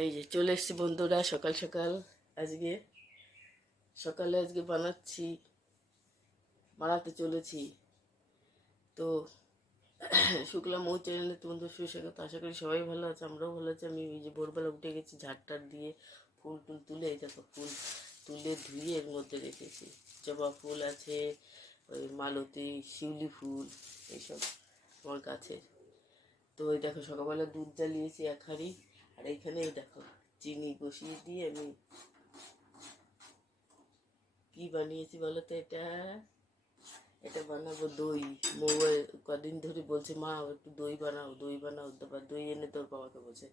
এই যে চলে এসছি বন্ধুরা, সকাল সকাল আজকে। সকালে আজকে বানাচ্ছি, বানাতে চলেছি। তো শুক্লা মৌ চ্যানেলে তোমাদের সুস্বাগত আশা করি সবাই ভালো আছে, আমরাও ভালো আছি। আমি এই যে ভোরবেলা উঠে গেছি ঝাড়টার দিয়ে ফুল টুল তুলে, এই দেখো ফুল তুলে ধুয়ে এর মধ্যে রেখেছি। জবা ফুল আছে, ওই মালতী, শিউলি ফুল, এইসব আমার গাছে তো ওই দেখো সকালবেলা দুধ জ্বালিয়েছি এক হাঁড়ি। আর এইখানে এই দেখো, চিনি বসিয়ে দিয়ে আমি কি বানিয়েছি বলো তো এটা? এটা বানাবো দই। মৌ কদিন ধরে বলছে, মা, একটু দই বানাও দই বানাও, তারপর দই এনে তোর বাবাকে বলছে।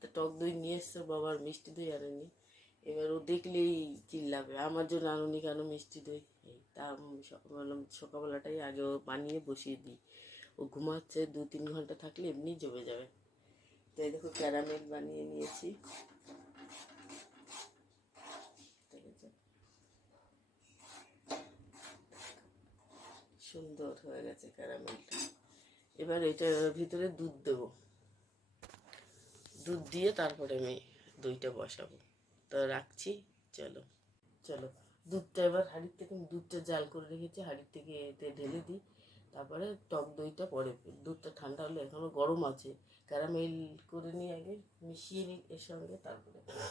তা টক দই নিয়ে এসছে বাবার মিষ্টি দই আনেনি এবার ও দেখলেই চিল্লাবে, আমার জন্য আনুনি কেন মিষ্টি দই? তা বললাম সকালবেলাটাই আগে ও বানিয়ে বসিয়ে দিই। ও ঘুমাচ্ছে দু তিন ঘণ্টা থাকলে এমনি জমে যাবে। তো এই দেখো ক্যারামেল বানিয়ে নিয়েছি? সুন্দর হয়ে গেছে ক্যারামেলটা। এবার এটার ভিতরে দুধ দেব। দুধ দিয়ে তারপরে আমি দইটা বসাবো। তো রাখছি, চলো। চলো, দুধটা এবার হাঁড়ির থেকে দুধটা জাল করে রেখেছি, হাঁড়ির থেকে এতে ঢেলে দিই। তারপরে টক দইটা পরে, দুধটা ঠান্ডা হলে এখনও গরম আছে। ক্যারামেল করে নিই আগে মিশিয়ে নিই এর সঙ্গে তারপরে দেখেছ?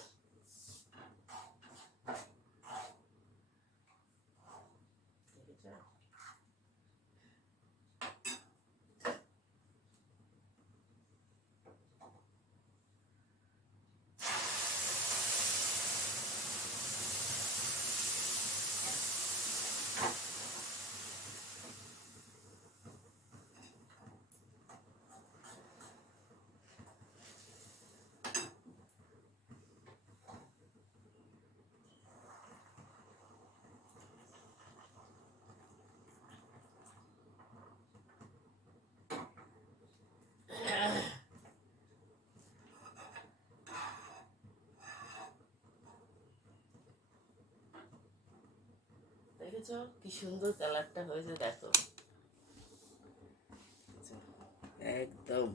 দেখেছ? কি সুন্দর কালারটা হয়েছে, দেখো। একদম।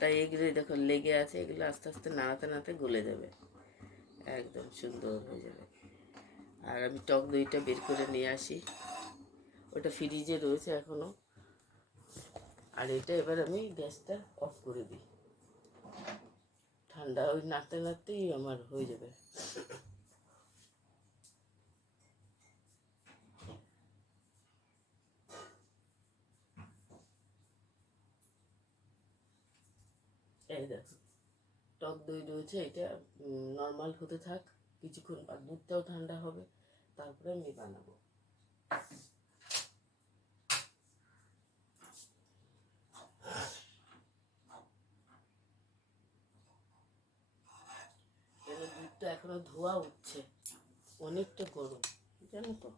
তাই এগুলো দেখো, লেগে আছে, এগুলো আস্তে আস্তে নাড়াতে নাড়াতে গলে যাবে। একদম সুন্দর হয়ে যাবে। আর আমি টক দইটা বের করে নিয়ে আসি। ওটা ফ্রিজে রয়েছে এখনও। আর এটা এবার আমি গ্যাসটা অফ করে দিই। ঠান্ডা ওই নাড়তে নাড়তেই আমার হয়ে যাবে এই দেখো টক দই রয়েছে, এটা নর্মাল হতে থাক। কিছুক্ষণ আর দুধটাও ঠান্ডা হবে, তারপরে আমি বানাবো। দুধটা এখনও ধোয়া উঠছে, অনেকটা গরম, জানো তো।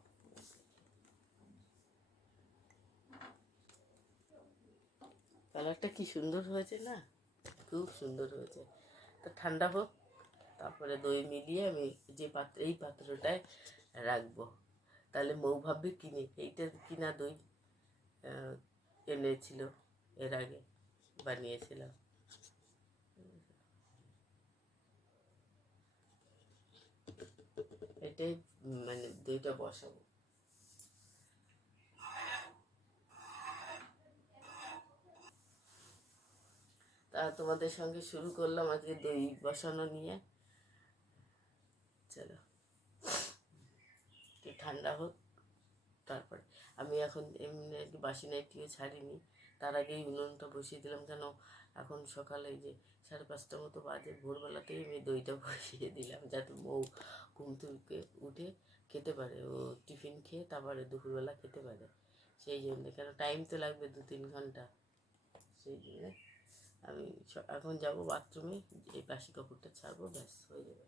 কালারটা কি সুন্দর হয়েছে না? খুব সুন্দর হয়েছে। তা ঠান্ডা হোক, তারপরে দই মিলিয়ে আমি যে পাত্র, এই পাত্রটায় রাখব। তাহলে মৌ ভাববে কিনে এইটা কিনা দই? এনেছিল, এর আগে বানিয়েছিলাম। এটাই মানে দইটা বসাবো। তা তোমাদের সঙ্গে শুরু করলাম আজকে দই বসানো নিয়ে। চলো। একটু ঠান্ডা হোক, তারপরে। আমি এখন এমনি আর কি বাসি ছাড়িনি। তার আগেই উনুনটা বসিয়ে দিলাম কেন এখন সকালে যে সাড়ে পাঁচটা মতো বাজে, ভোরবেলাতেই আমি দইটা বসিয়ে দিলাম যাতে বউ ঘুম থেকে উঠে খেতে পারে। ও টিফিন খেয়ে তারপরে দুপুরবেলা খেতে পারে। সেই জন্য, কেন টাইম তো লাগবে দু তিন ঘণ্টা। সেই জন্য আমি এখন যাব বাথরুমে, এই বাসি কাপড়টা ছাড়বো, ব্যাস, হয়ে যাবে।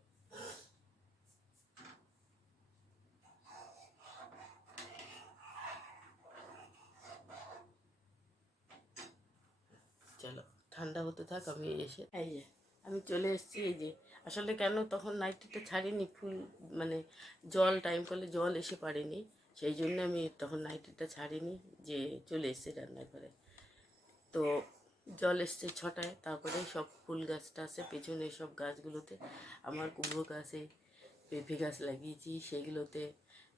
চলো, ঠান্ডা হতে থাক, আমি এসে এই যে, আমি চলে এসেছি, এই যে, আসলে কেন তখন নাইটিটা ছাড়িনি, ফুল মানে জল, টাইম করলে জল এসে পারেনি সেই জন্য আমি তখন নাইটিটা ছাড়িনি, যে চলে এসেছি রান্নাঘরে। তো জল এসছে ছটায়, তারপরে সব ফুল গাছটা আছে, পেছনে সব গাছগুলোতে আমার কুমড়ো গাছে, পেঁপে গাছ লাগিয়েছি, সেগুলোতে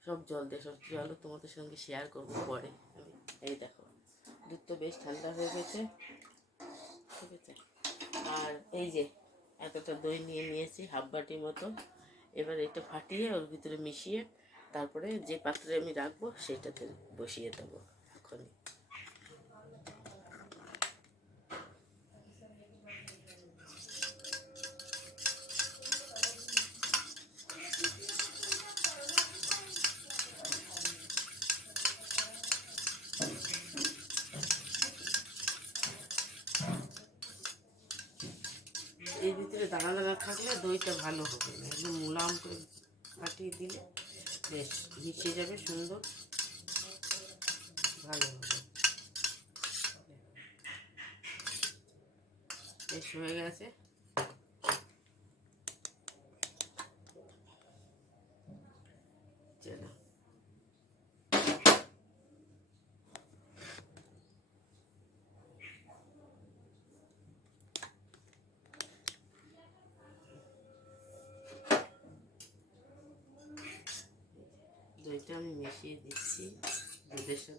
সব জল দিয়ে সব জলও তোমাদের সঙ্গে শেয়ার করব পরে আমি। এই দেখো, দুধ তো বেশ ঠান্ডা হয়ে গেছে, ঠিক আছে? আর এই যে, এতটা দই নিয়ে নিয়েছি হাফ বাটির মতো। এবার এটা ফাটিয়ে ওর ভিতরে মিশিয়ে তারপরে যে পাত্রে আমি রাখব, সেটাতে বসিয়ে দেবো এখনই এর ভিতরে দানা দানা থাকলে দইটা ভালো হবে। একদম মুলাম করে ফাটিয়ে দিলে বেশ মিশে যাবে সুন্দর, ভালো হবে। বেশ হয়ে গেছে।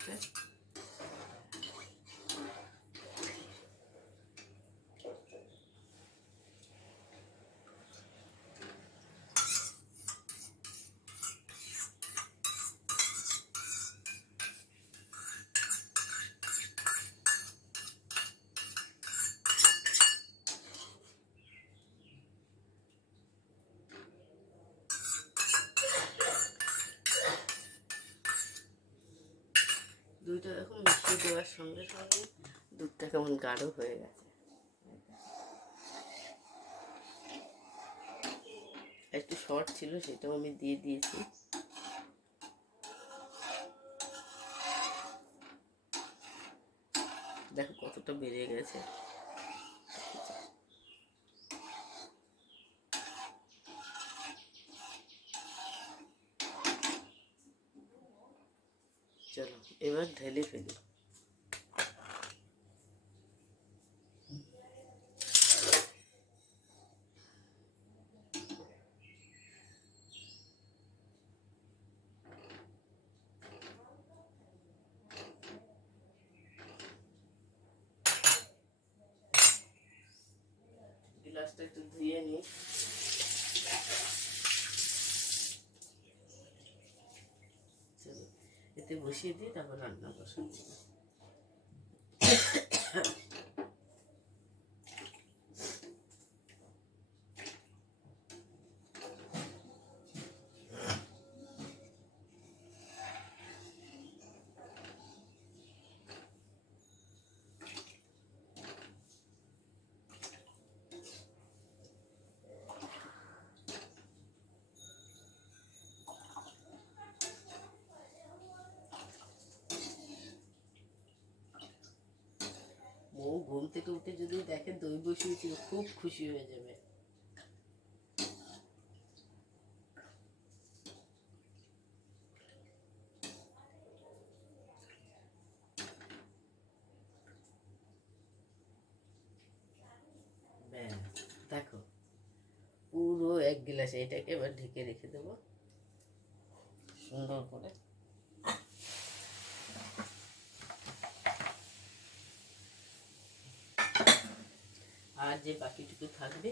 né? দুধটা দেখো মিশিয়ে দেওয়ার সঙ্গে সঙ্গে দুধটা কেমন গাঢ় হয়ে গেছে। একটু শর্ট ছিল, সেটাও আমি দিয়ে দিয়েছি। দেখো কতটা বেড়ে গেছে চলো এবার ঢেলে ফেলি গ্লাসটা একটু ধুয়ে নিই চলো এতে বসিয়ে দিয়ে তারপর রান্না বসাচ্ছি। বউ ঘুম থেকে উঠে যদি দেখে দই বসিয়েছিল খুব খুশি হয়ে যাবে। দেখো, পুরো এক গিলাস, এটাকে এবার ঢেকে রেখে দেবো। সুন্দর করে আর যে বাকিটুকু থাকবে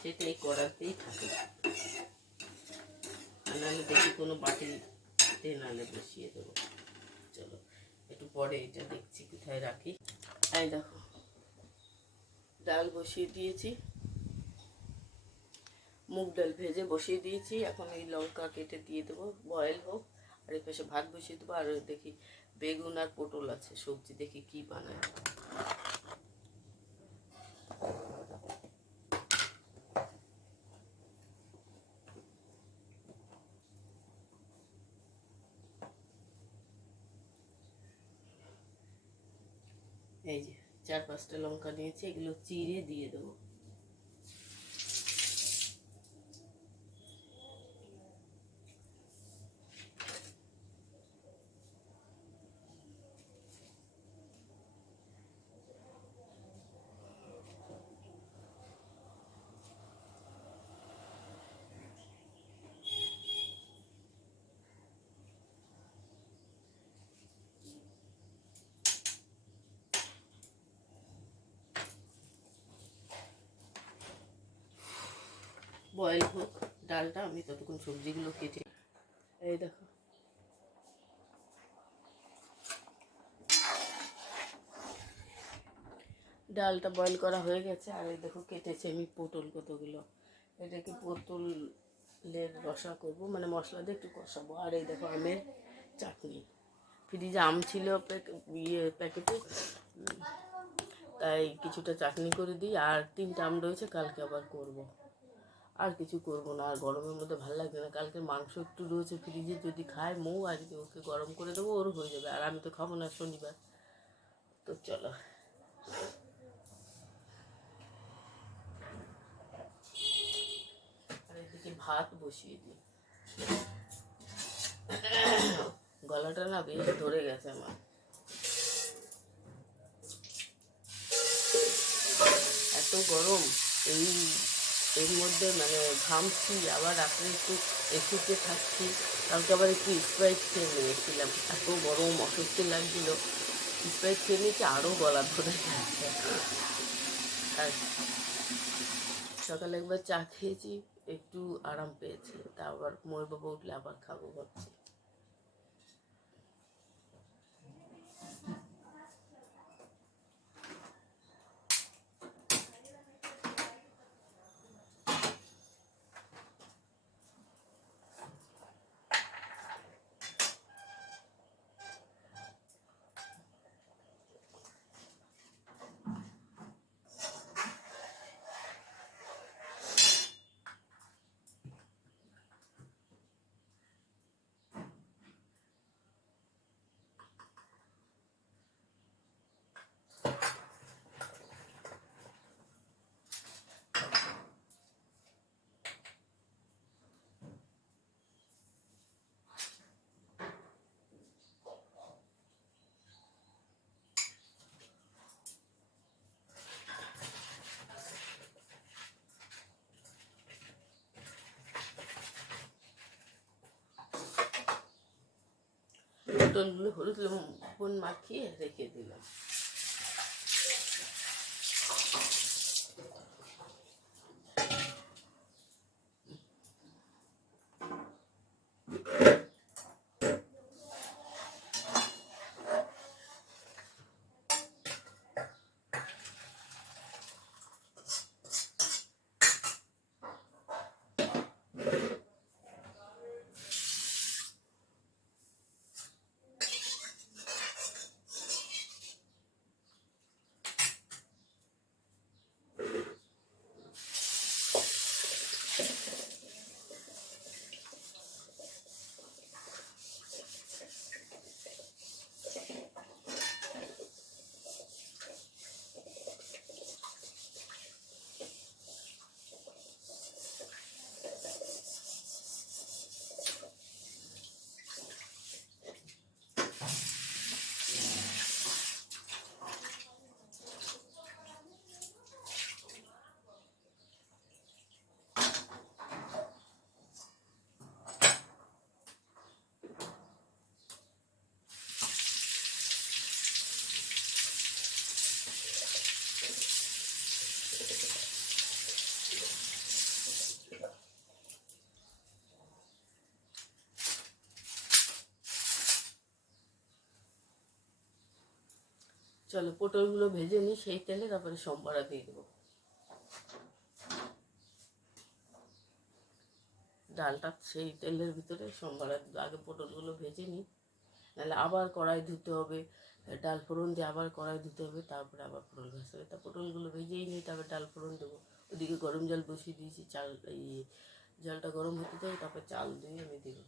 সেটা এই কড়াতেই থাকবে আর নাহলে দেখি কোনো বাটিতে নাহলে বসিয়ে দেবো। চলো, একটু পরে এটা দেখছি, কোথায় রাখি। এই দেখো, ডাল বসিয়ে দিয়েছি। মুগ ডাল ভেজে বসিয়ে দিয়েছি। এখন এই লঙ্কা কেটে দিয়ে দেবো, বয়েল হোক। আর এই পাশে ভাত বসিয়ে দেবো। আর দেখি বেগুন আর পটল আছে, সবজি দেখি কি বানায়। এই যে চার পাঁচটা লঙ্কা নিয়েছি এগুলো চিড়ে দিয়ে দেবো। বয়েল হোক, ডালটা আমি ততক্ষণ সবজিগুলো কেটে এই দেখো। ডালটা বয়েল করা হয়ে গেছে, আর এই দেখো কেটেছি আমি পটল কতগুলো। এটাকে পটলের রসা করব মানে মশলা দিয়ে একটু কষাবো। আর এই দেখো আমের চাটনি। ফ্রিজে আম ছিল ইয়ে প্যাকেটে তাই কিছুটা চাটনি করে দিই, আর তিনটা আম রয়েছে, কালকে আবার করব। আর কিছু করব না, আর গরমের মধ্যে ভালো লাগবে না। কালকে মাংস একটু রয়েছে ফ্রিজে যদি খায় মৌ, আজকে ওকে গরম করে দেবো, ওর হয়ে যাবে। আর আমি তো খাব না শনিবার। তো চলো। ভাত বসিয়ে দিই। গলাটা না বেশ ধরে গেছে আমার। এত গরম, এই এর মধ্যে মানে ঘামছি, আবার রাত্রে একটু এসিতে থাকছি। কালকে আবার একটু স্প্রাইট খেয়ে নিয়েছিলাম। এত গরম, অস্বস্তি লাগছিল। স্প্রাইট খেয়ে নিয়েছি আরও গলা ধরে যাচ্ছে আর সকালে একবার চা খেয়েছি, একটু আরাম পেয়েছি। তা আবার ময় বাবা উঠলে আবার খাব ভাবছি। পটলগুলো হলুদ লবণ মাখিয়ে রেখে দিলাম। চলো, পটলগুলো ভেজে নিই, সেই তেলে তারপরে সোমবারা দিয়ে দেবো। ডালটা সেই তেলের ভিতরে, সোমবারা, আগে পটলগুলো ভেজে নিই। নাহলে আবার কড়াই ধুতে হবে, ডাল ফোড়ন দিয়ে আবার কড়াই ধুতে হবে, তারপরে আবার পটল ভাজতে হবে। তা পটলগুলো ভেজেই নিই, তারপরে ডাল ফোড়ন দেবো। ওদিকে গরম জল বসিয়ে দিয়েছি, চাল, এই জলটা গরম হতে দেবে, তারপর চাল দিয়ে আমি দেবো।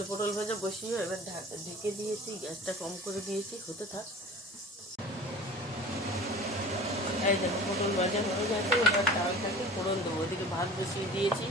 চলো পটল ভাজা বসিয়ে এবার ঢাকা ঢেকে দিয়েছি, গ্যাসটা কম করে দিয়েছি, হতে থাক। এই দেখো, পটল ভাজা হয়ে গেছে, এবার চালটাকে ফোড়ন দেবো। ওদিকে ভাত বসিয়ে দিয়েছি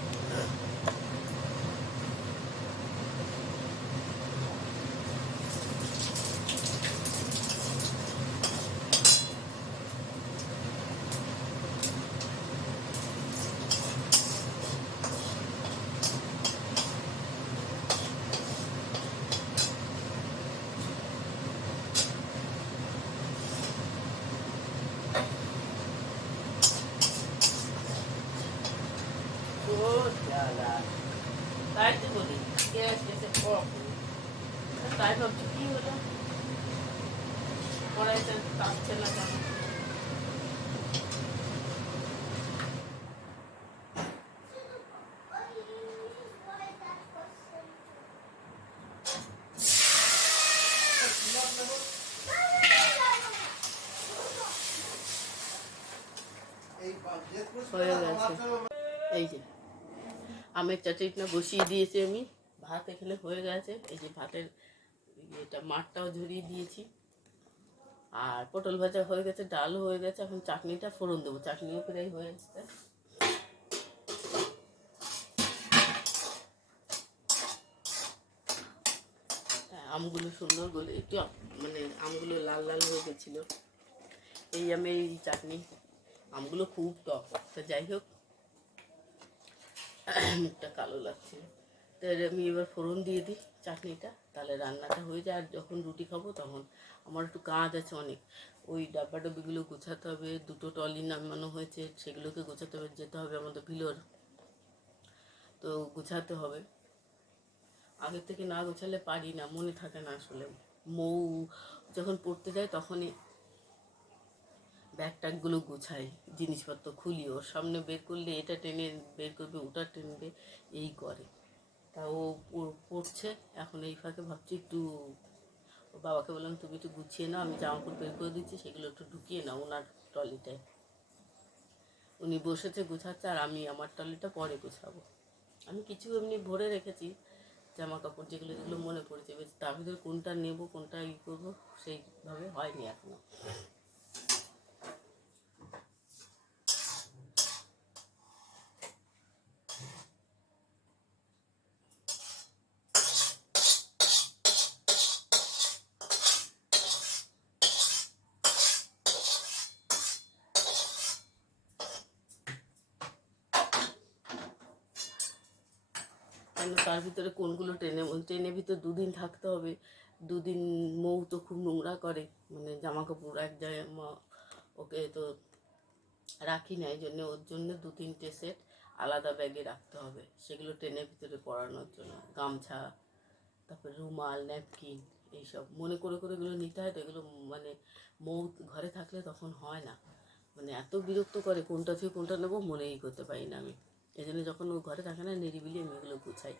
ও জ্বালা তাই তো বলি গ্যাস গ্যাসে কম তাই ভাবছি কি হলো কড়াইতে কাঁপছে না কেন গেছে। এই যে, আমের চাটনিটা বসিয়ে দিয়েছি আমি। ভাত এখানে হয়ে গেছে। এই যে ভাতের এটা মাঠটাও ঝরিয়ে দিয়েছি। আর পটল ভাজা হয়ে গেছে, ডালও হয়ে গেছে। এখন চাটনিটা ফোড়ন দেবো। চাটনিও প্রায় হয়ে এসছে হ্যাঁ, আমগুলো সুন্দর গলে একটু মানে আমগুলো লাল লাল হয়ে গেছিল। এই আমের এই চাটনি, আমগুলো খুব টক। তা যাই হোক, মুখটা কালো লাগছে। তো এর আমি এবার ফোড়ন দিয়ে দিই চাটনিটা, তাহলে রান্নাটা হয়ে যায়। আর যখন রুটি খাব তখন আমার একটু কাজ আছে অনেক। ওই ডাব্বা ডব্বিগুলো গোছাতে হবে, দুটো টলি নামানো হয়েছে, সেগুলোকে গোছাতে হবে, যেতে হবে আমাদের ভিলোর তো গোছাতে হবে। আগের থেকে না গোছালে পারি না, মনে থাকে না আসলে। মৌ যখন পড়তে যায় তখনই ব্যাগ ট্যাগগুলো গোছাই, জিনিসপত্র খুলি, ওর সামনে বের করলে এটা টেনে বের করবে, ওটা টেনবে, এই করে। তা ও পড়ছে, এখন এই ফাঁকে ভাবছি একটু বাবাকে বললাম, তুমি একটু গুছিয়ে নাও, আমি জামা কাপড় বের করে দিচ্ছি, সেগুলো একটু ঢুকিয়ে নাও ওনার ট্রলিটায়। উনি বসেছে, গুছাচ্ছে, আর আমি আমার ট্রলিটা পরে গুছাবো। আমি কিছু এমনি ভরে রেখেছি জামা কাপড় যেগুলো যেগুলো মনে পড়েছে। এবার তার ভিতরে কোনটা নেব, কোনটা ই করব, সেইভাবে হয়নি এখনও। কেন তার ভিতরে কোনগুলো ট্রেনে ট্রেনের ভিতরে দুদিন থাকতে হবে। দুদিন মৌ তো খুব নোংরা করে মানে জামা কাপড় এক জায়গায় ওকে তো রাখি না, এই জন্য ওর জন্য দু তিনটে সেট আলাদা ব্যাগে রাখতে হবে। সেগুলো ট্রেনের ভিতরে পরানোর জন্য। গামছা, তারপরে রুমাল, ন্যাপকিন এইসব। মনে করে করে এগুলো নিতে হয় তো এগুলো মানে মৌ ঘরে থাকলে তখন হয় না। মানে এত বিরক্ত করে কোনটা থেকে কোনটা নেব মনেই করতে পারি না আমি। এই জন্য যখন ও ঘরে থাকে না, নিরিবিলি আমি এগুলো গুছাই।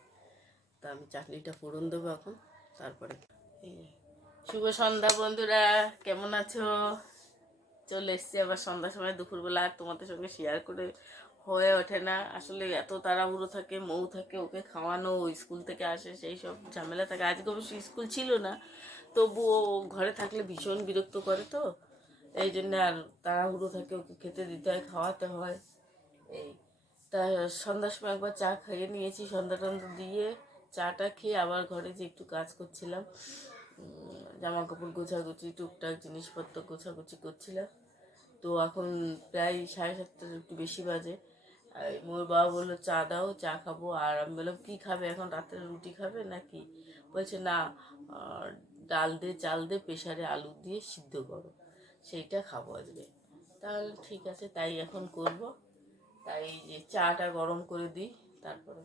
তা আমি চাটনিটা ফোড়ন দেবো এখন, তারপরে শুভ সন্ধ্যা বন্ধুরা, কেমন আছো? চলে এসছি আবার সন্ধ্যার সময়, দুপুরবেলা আর তোমাদের সঙ্গে শেয়ার করে হয়ে ওঠে না। আসলে এত তাড়াহুড়ো থাকে, মৌ থাকে, ওকে খাওয়ানো স্কুল থেকে আসে, সেই সব ঝামেলা থাকে। আজকে অবশ্য স্কুল ছিল না, তবুও ও ঘরে থাকলে ভীষণ বিরক্ত করে তো। এই জন্য আর তাড়াহুড়ো থাকে, ওকে খেতে দিতে হয়, খাওয়াতে হয়। এই তা সন্ধ্যার সময় একবার চা খাইয়ে নিয়েছি, সন্ধ্যা টন্ধা দিয়ে চাটা খেয়ে আবার ঘরে যে একটু কাজ করছিলাম জামা কাপড় গোছাগুছি, টুকটাক জিনিসপত্র গোছাগুছি করছিলাম। তো এখন প্রায় সাড়ে সাতটার একটু বেশি বাজে। মোর বাবা বলল, চা দাও, চা খাব। আর আমি বললাম, কী খাবে? এখন রাত্রে রুটি খাবে নাকি? বলছে, না ডাল দে, চাল দে প্রেশারে আলু দিয়ে সিদ্ধ করো। সেইটা খাব আজকে। তাহলে ঠিক আছে, তাই এখন করব। তাই যে চাটা গরম করে দিই, তারপরে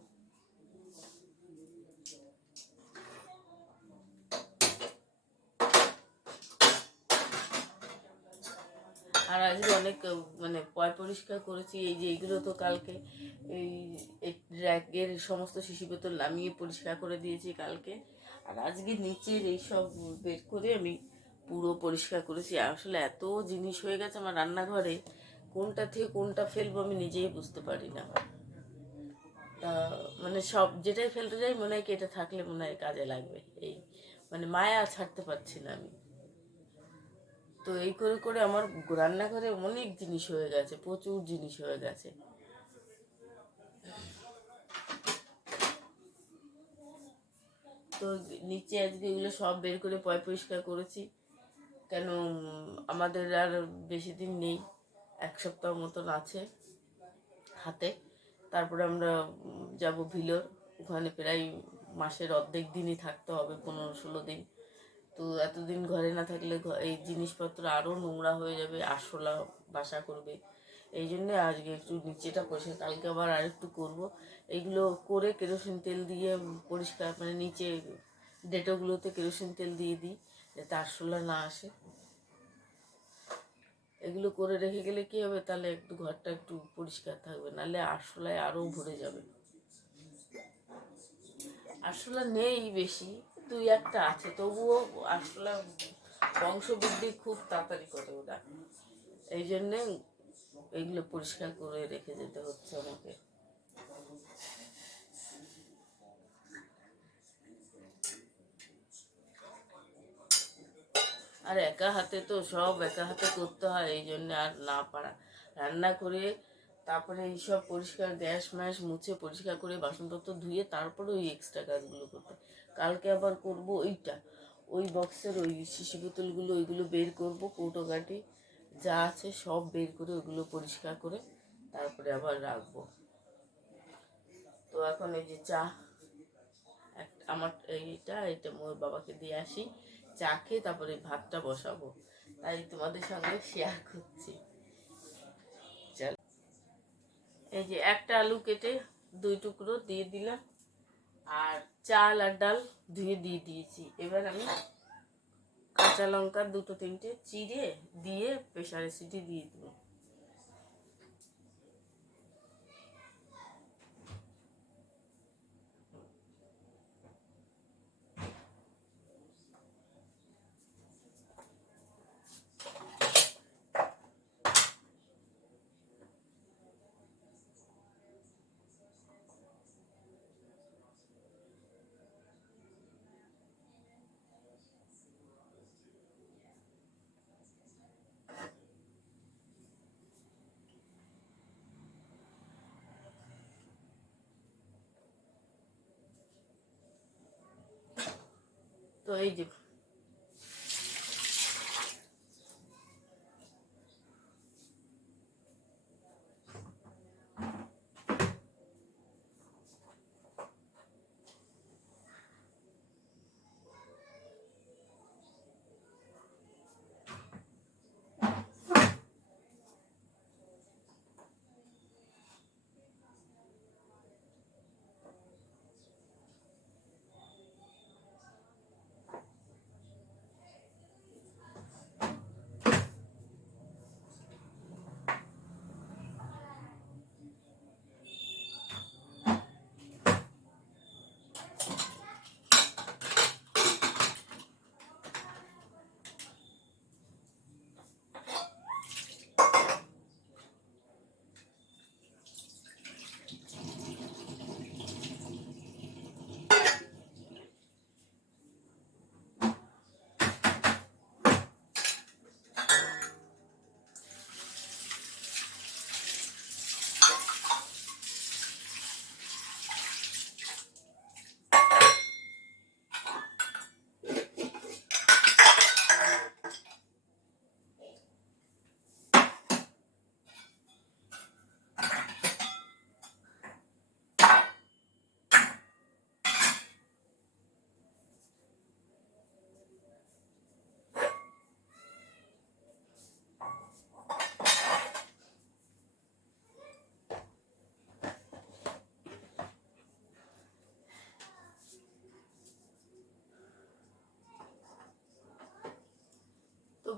আর আজকে অনেক মানে পয় পরিষ্কার করেছি, এই যে এগুলো তো কালকে এই র্যাকের সমস্ত শিশু বোতল নামিয়ে পরিষ্কার করে দিয়েছি কালকে। আর আজকে নিচের এই সব বের করে আমি পুরো পরিষ্কার করেছি। আসলে এত জিনিস হয়ে গেছে আমার রান্নাঘরে কোনটা থেকে কোনটা ফেলব আমি নিজেই বুঝতে পারি না। তা মানে সব যেটাই ফেলতে যাই মনে হয় কি এটা থাকলে মনে হয় কাজে লাগবে। এই মানে মায়া ছাড়তে পারছি না আমি। তো এই করে করে আমার রান্নাঘরে অনেক জিনিস হয়ে গেছে, প্রচুর জিনিস হয়ে গেছে। তো নিচে আজকে এগুলো সব বের করে পয় পরিষ্কার করেছি। কেন আমাদের আর বেশি দিন নেই। এক সপ্তাহ মতন আছে হাতে। তারপরে আমরা যাব ভিলোর। ওখানে প্রায় মাসের অর্ধেক দিনই থাকতে হবে, পনেরো ষোলো দিন। তো এতদিন ঘরে না থাকলে এই জিনিসপত্র আরও নোংরা হয়ে যাবে, আরশোলা বাসা করবে। এই জন্য আজকে একটু নিচেটা পরিষ্কার, কালকে আবার আরেকটু করব। এইগুলো করে কেরোসিন তেল দিয়ে পরিষ্কার মানে নিচে ডেটোগুলোতে কেরোসিন তেল দিয়ে দিই, যাতে আরশোলা না আসে। এগুলো করে রেখে গেলে কি হবে? তাহলে একটু ঘরটা একটু পরিষ্কার থাকবে, নাহলে আরশোলায় আরও ভরে যাবে। আরশোলা নেই বেশি, দুই একটা আছে, তবুও আরশোলা বংশবৃদ্ধি খুব তাড়াতাড়ি করে ওরা এই জন্যে এগুলো পরিষ্কার করে রেখে যেতে হচ্ছে আমাকে। আর একা হাতে তো সব, একা হাতে করতে হয়, এই জন্য আর না পারা। রান্না করে তারপরে এইসব পরিষ্কার গ্যাস ম্যাস মুছে পরিষ্কার করে বাসনপত্র ধুয়ে তারপরে ওই এক্সট্রা কাজগুলো করতে। কালকে আবার করব ওইটা। ওই বক্সের ওই শিশি বোতলগুলো, ওইগুলো বের করব, কৌটো কাটি যা আছে সব বের করে ওইগুলো পরিষ্কার করে তারপরে আবার রাখব। তো এখন এই যে চা আমার এইটা, এটা মোর বাবাকে দিয়ে আসি। চা খেয়ে তারপরে ভাতটা বসাবো। তাই তোমাদের সঙ্গে শেয়ার করছি। চল। এই যে একটা আলু কেটে দুই টুকরো দিয়ে দিলাম। আর চাল আর ডাল ধুয়ে দিয়ে দিয়েছি। এবার আমি কাঁচা লঙ্কা দুটো তিনটে চিড়ে দিয়ে প্রেশারে সিটি দিয়ে দেবো। তো এই যে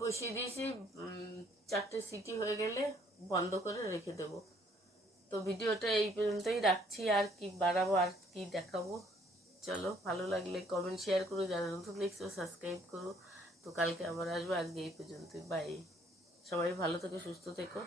বসিয়ে দিয়েছি চারটে সিটি হয়ে গেলে বন্ধ করে রেখে দেব। তো ভিডিওটা এই পর্যন্তই রাখছি, আর কি বাড়াবো, আর কি দেখাবো। চলো, ভালো লাগলে কমেন্ট শেয়ার করো, যারা নতুন দেখছ সাবস্ক্রাইব করো। তো কালকে আবার আসব, আজকে এই পর্যন্তই বাই সবাই ভালো থেকো, সুস্থ থেকো।